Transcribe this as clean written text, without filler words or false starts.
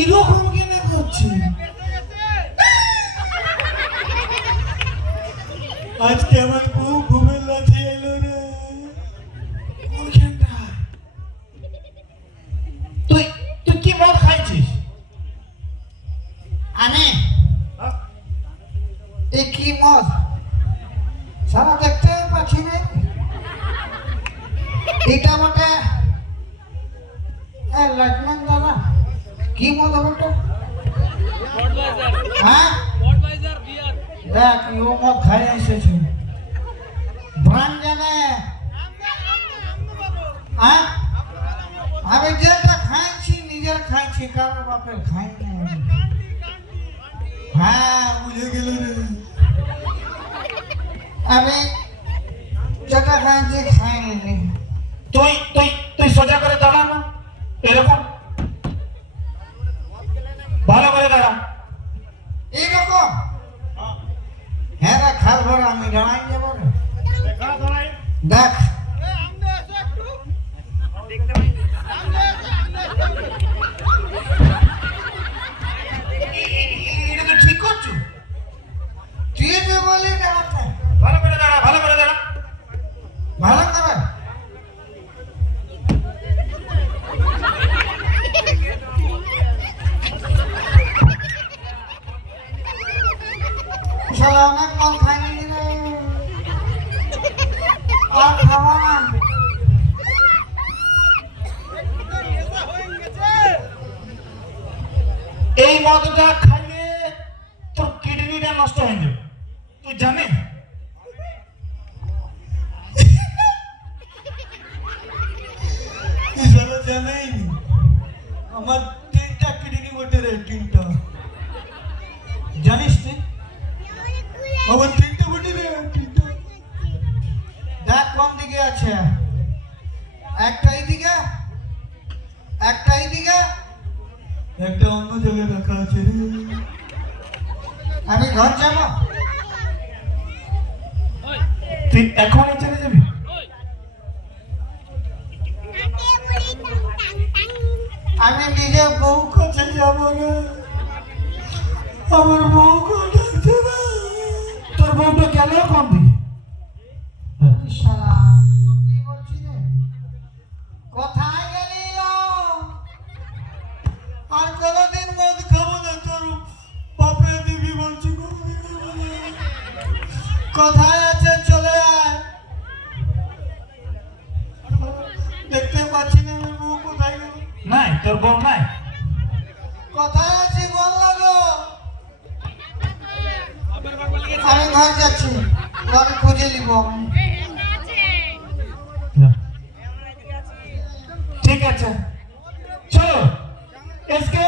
এরকম কেন করছে? আজকে আমার খুব ঘুমের লাথি এলো রে। কোনখানটা? তুই তুই কি মদ খাইছিস? আমি এই কি মদ সারা দেখতে পাচ্ছি না। এটা বটে লক্ষ্মণ দাদা কি মদ হবে? হ্যাঁ দেখ ও মদ খাই এসেছে ভ্রাণ জানে। হ্যাঁ আমি যেটা খাইছি নিজের খাইছি, কারোর বাপের খাই না। হ্যাঁ বুঝে গেল রে। আমি যেটা খাইছি খাইনি। তুই তুই তুই সোজা করে দাঁড়া না, এরকম ভালো করে দাঁড়া। এইরকম হ্যাঁ রে খাল ভরা আমি দাঁড়াই যাবো রে। দেখ এটা তো ঠিক করছো। তুই যে বলি দাঁড়াতে ভালো করে দাঁড়া, ভালো করে দাঁড়া। ভালো করে শালা অনেক মদ খাইনি রে, আর খাবো না। এই মদটা খাইলে তোর কিডনিটা নষ্ট হয়ে যাবে, তুই জানিস? জানেই আমার 3টা কিডনি বটে রে, 3টা। জানিস তুই আমার 3টা বটে রে, 3টা। দেখ কোন দিকে আছে, একটা এইদিকে একটা এইদিকে একটা অন্য জায়গায় রাখা আছে রে। আমি ঘর যাব। তুই এখনই চলে যাবি? আমি নিজে বউ কাছে যাব রে, আমার বউ ডাকছে না। তোর বউটা গেল কোন দিকে? শালা সত্যি বলছি রে। কোথায় গেলি লো? আর কোনদিন মদ খাবো না, তোর বাপে দিবি বলছি, কোনদিন খাবো না। কোথায় আছে চলে আয়। দেখতে পাচ্ছি না আমার বউ কোথায় গেল। নাই, তোর বউ নাই। কোথায় আছি বল না গো। আমি ঘর যাচ্ছি, ঘর খুঁজে নিব। ঠিক আছে, চলো। इसके